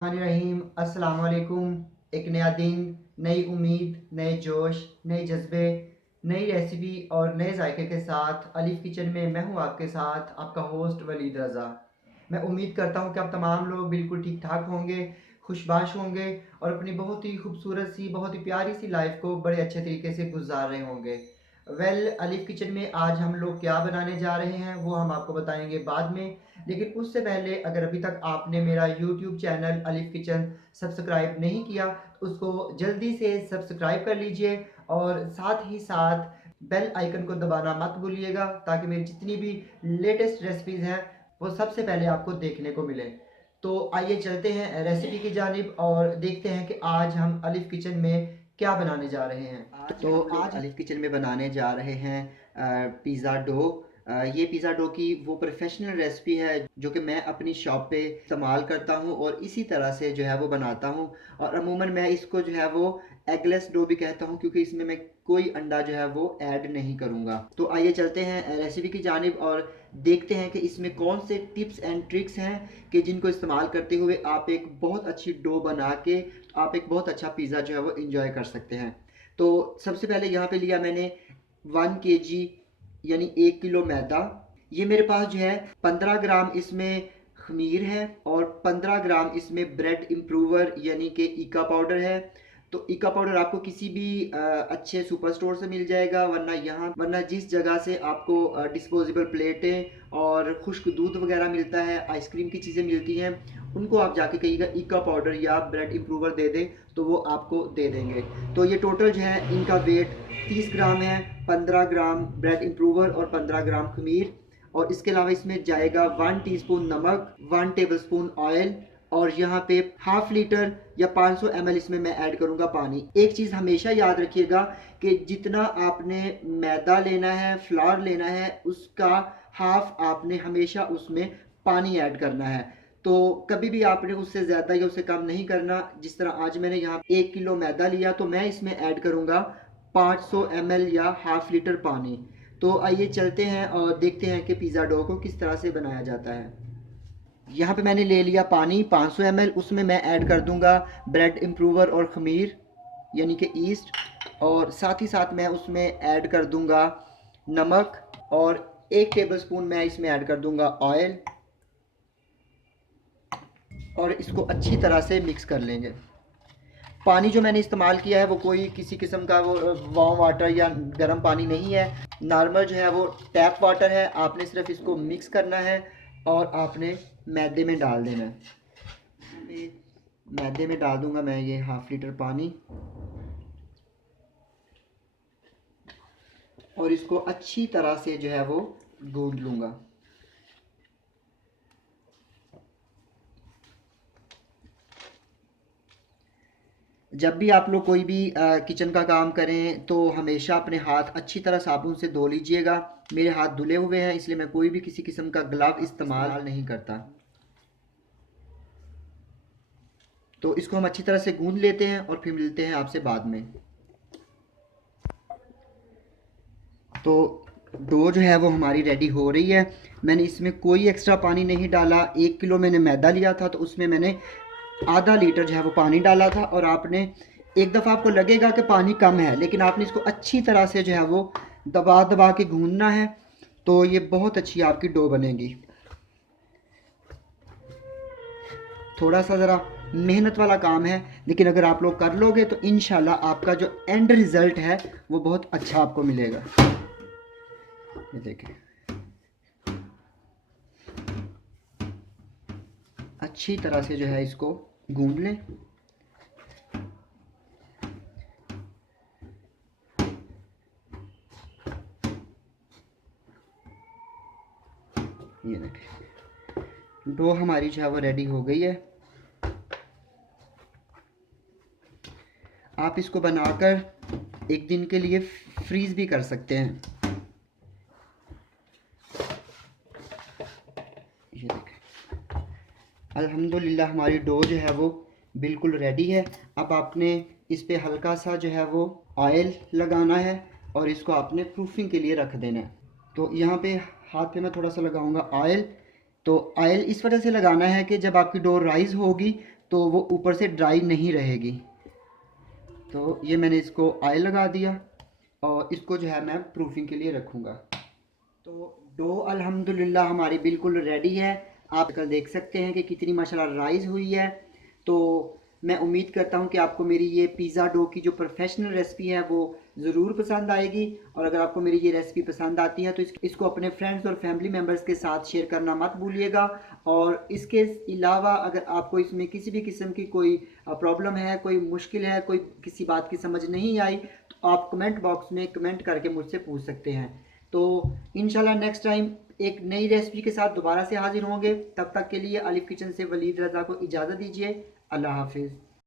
रहीम अस्सलाम वालेकुम। एक नया दिन, नई उम्मीद, नए जोश, नए जज्बे, नई रेसिपी और नए जायके के साथ अलीफ किचन में मैं हूं आपके साथ आपका होस्ट वलीद रज़ा। मैं उम्मीद करता हूं कि आप तमाम लोग बिल्कुल ठीक ठाक होंगे, खुशबाश होंगे और अपनी बहुत ही खूबसूरत सी, बहुत ही प्यारी सी लाइफ को बड़े अच्छे तरीके से गुजार रहे होंगे। अलीफ किचन में आज हम लोग क्या बनाने जा रहे हैं वो हम आपको बताएंगे बाद में। लेकिन उससे पहले अगर अभी तक आपने मेरा YouTube channel Alif kitchen subscribe नहीं किया तो उसको जल्दी से सब्सक्राइब कर लीजिए और साथ ही साथ बेल आइकन को दबाना मत भूलिएगा ताकि मेरी जितनी भी लेटेस्ट रेसिपीज़ हैं वो सबसे पहले आपको देखने को मिले। तो आइए चलते हैं रेसिपी की जानिब और देखते हैं कि आज हम अलीफ किचन में क्या बनाने जा रहे हैं। तो आज अलीफ किचन में बनाने जा रहे हैं पिज़्ज़ा डो। ये पिज़्ज़ा डो की वो प्रोफेशनल रेसिपी है जो कि मैं अपनी शॉप पे इस्तेमाल करता हूँ और इसी तरह से जो है वो बनाता हूँ। और अमूमन मैं इसको जो है वो एगलेस डो भी कहता हूँ क्योंकि इसमें मैं कोई अंडा जो है वो ऐड नहीं करूँगा। तो आइए चलते हैं रेसिपी की जानिब और देखते हैं कि इसमें कौन से टिप्स एंड ट्रिक्स हैं कि जिनको इस्तेमाल करते हुए आप एक बहुत अच्छी डो बना के आप एक बहुत अच्छा पिज़्ज़ा जो है वो इंजॉय कर सकते हैं। तो सबसे पहले यहाँ पे लिया मैंने 1 kg यानी 1 किलो मैदा। ये मेरे पास जो है 15 ग्राम इसमें खमीर है और 15 ग्राम इसमें ब्रेड इम्प्रूवर यानी कि ईका पाउडर है। तो ईका पाउडर आपको किसी भी अच्छे सुपर स्टोर से मिल जाएगा, वरना जिस जगह से आपको डिस्पोजेबल प्लेटें और खुश्क दूध वगैरह मिलता है, आइसक्रीम की चीज़ें मिलती हैं, उनको आप जाके कहिएगा ईका पाउडर या ब्रेड इम्प्रूवर दे दें तो वो आपको दे देंगे। तो ये टोटल जो है इनका वेट 30 ग्राम है। 15 ग्राम ब्रेड इम्प्रूवर और 15 ग्राम खमीर और इसके अलावा इसमें जाएगा 1 टीस्पून नमक, 1 टेबलस्पून ऑयल और यहाँ पे हाफ लीटर या 500 ml इसमें मैं ऐड करूँगा पानी। एक चीज़ हमेशा याद रखिएगा कि जितना आपने मैदा लेना है, फ्लावर लेना है, उसका हाफ आपने हमेशा उसमें पानी ऐड करना है। तो कभी भी आपने उससे ज़्यादा या उससे कम नहीं करना। जिस तरह आज मैंने यहाँ 1 किलो मैदा लिया तो मैं इसमें ऐड करूँगा 500 ml या हाफ लीटर पानी। तो आइए चलते हैं और देखते हैं कि पिज़्ज़ा डो को किस तरह से बनाया जाता है। यहाँ पे मैंने ले लिया पानी 500 ml, उसमें मैं ऐड कर दूंगा ब्रेड इम्प्रूवर और खमीर यानी कि ईस्ट और साथ ही साथ मैं उसमें ऐड कर दूंगा नमक और 1 टेबलस्पून मैं इसमें ऐड कर दूंगा ऑयल और इसको अच्छी तरह से मिक्स कर लेंगे। पानी जो मैंने इस्तेमाल किया है वो कोई किसी किस्म का वो वार्म वाटर या गर्म पानी नहीं है, नॉर्मल जो है वो टैप वाटर है। आपने सिर्फ इसको मिक्स करना है और आपने मैदे में डाल देना है। मैदे में डाल दूंगा मैं ये हाफ लीटर पानी और इसको अच्छी तरह से जो है वो गूंद लूँगा। जब भी आप लोग कोई भी किचन का काम करें तो हमेशा अपने हाथ अच्छी तरह साबुन से धो लीजिएगा। मेरे हाथ धुले हुए हैं इसलिए मैं कोई भी किसी किस्म का ग्लव इस्तेमाल नहीं करता। तो इसको हम अच्छी तरह से गूंद लेते हैं और फिर मिलते हैं आपसे बाद में। तो डो जो है वो हमारी रेडी हो रही है। मैंने इसमें कोई एक्स्ट्रा पानी नहीं डाला। 1 किलो मैंने मैदा लिया था तो उसमें मैंने आधा लीटर जो है वो पानी डाला था और आपने एक दफ़ा आपको लगेगा कि पानी कम है लेकिन आपने इसको अच्छी तरह से जो है वो दबा दबा के गूंदना है तो ये बहुत अच्छी आपकी डो बनेगी। थोड़ा सा ज़रा मेहनत वाला काम है लेकिन अगर आप लोग कर लोगे तो इंशाल्लाह आपका जो एंड रिज़ल्ट है वो बहुत अच्छा आपको मिलेगा। ये देखिए अच्छी तरह से जो है इसको गूंद लें। ये देखिए डो हमारी जो है वो रेडी हो गई है। आप इसको बनाकर एक दिन के लिए फ्रीज़ भी कर सकते हैं। ये देखें अल्हम्दुलिल्लाह हमारी डो जो है वो बिल्कुल रेडी है। अब आपने इस पे हल्का सा जो है वो ऑयल लगाना है और इसको आपने प्रूफिंग के लिए रख देना है। तो यहाँ पे हाथ पे मैं थोड़ा सा लगाऊंगा ऑयल। तो ऑयल इस वजह से लगाना है कि जब आपकी डो राइज़ होगी तो वो ऊपर से ड्राई नहीं रहेगी। तो ये मैंने इसको ऑयल लगा दिया और इसको जो है मैं प्रूफिंग के लिए रखूँगा। तो डो अल्हम्दुलिल्लाह हमारी बिल्कुल रेडी है। आप कल देख सकते हैं कि कितनी माशाल्लाह राइस हुई है। तो मैं उम्मीद करता हूं कि आपको मेरी ये पिज़्ज़ा डो की जो प्रोफेशनल रेसिपी है वो ज़रूर पसंद आएगी। और अगर आपको मेरी ये रेसिपी पसंद आती है तो इसको अपने फ्रेंड्स और फैमिली मेम्बर्स के साथ शेयर करना मत भूलिएगा। और इसके अलावा अगर आपको इसमें किसी भी किस्म की कोई प्रॉब्लम है, कोई मुश्किल है, कोई किसी बात की समझ नहीं आई, तो आप कमेंट बॉक्स में कमेंट करके मुझसे पूछ सकते हैं। तो इंशाल्लाह नेक्स्ट टाइम एक नई रेसिपी के साथ दोबारा से हाजिर होंगे। तब तक के लिए अलिफ किचन से वलीद रज़ा को इजाज़त दीजिए। अल्लाह हाफिज़।